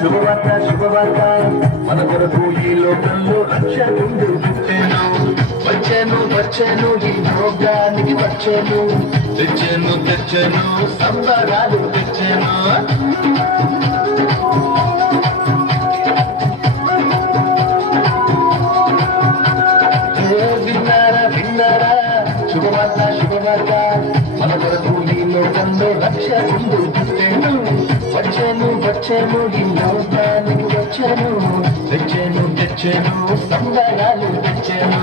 శుభవార్త శుభవార్త మన కొరకు ఈ లోకంలో రక్షకుండు పుట్టెను వచ్చాను వచ్చాను ఈ లోకానికి వచ్చాను తెచ్చాను తెచ్చాను సంబరాలు తెచ్చాను విన్నారా విన్నారా శుభవార్త శుభవార్త మన కొరకు ఈ లోకంలో రక్షకుండు పుట్టెను వచ్చాను వచ్చాను ఈ లోకానికి వచ్చాను తెచ్చాను తెచ్చాను సంబరాలు తెచ్చాను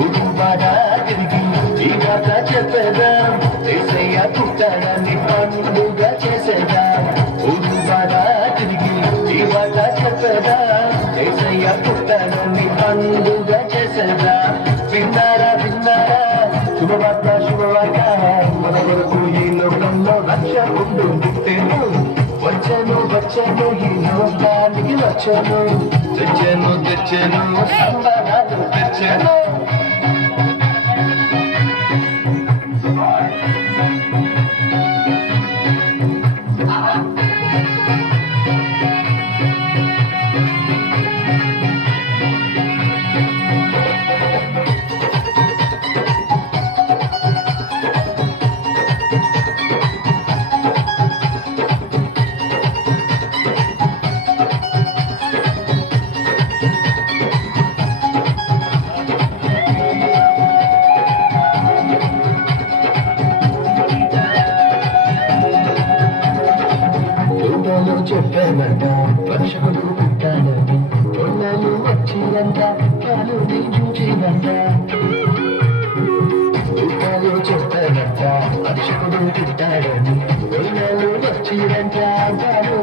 ఊరు బాగా తిరిగి ఈ మాట చెప్పేదాం ఏసయ్య పుట్టాడని పండుగ చేసేదాం ఊరు బాగా తిరిగి ఈ మాట చెప్పేదాం ఏసయ్య పుట్టాడని పండుగ చేసేదాం విన్నారా విన్నారా శుభవార్త శుభవార్త మన కొరకు ఈ లోకంలో రక్షకుండు పుట్టెను వచ్చాను వచ్చాను ఈ లోకానికి వచ్చాను తెచ్చాను తెచ్చాను సంబరాలు తెచ్చాను చెప్పానంట వర్షకుడు పుట్టాడని తొన్నాలు వచ్చిందంట పాలు చూచేదంట తొన్నాలు చెప్పానంట వర్షకుడు పుట్టాడని తొన్నాలు వచ్చిందంట పాలు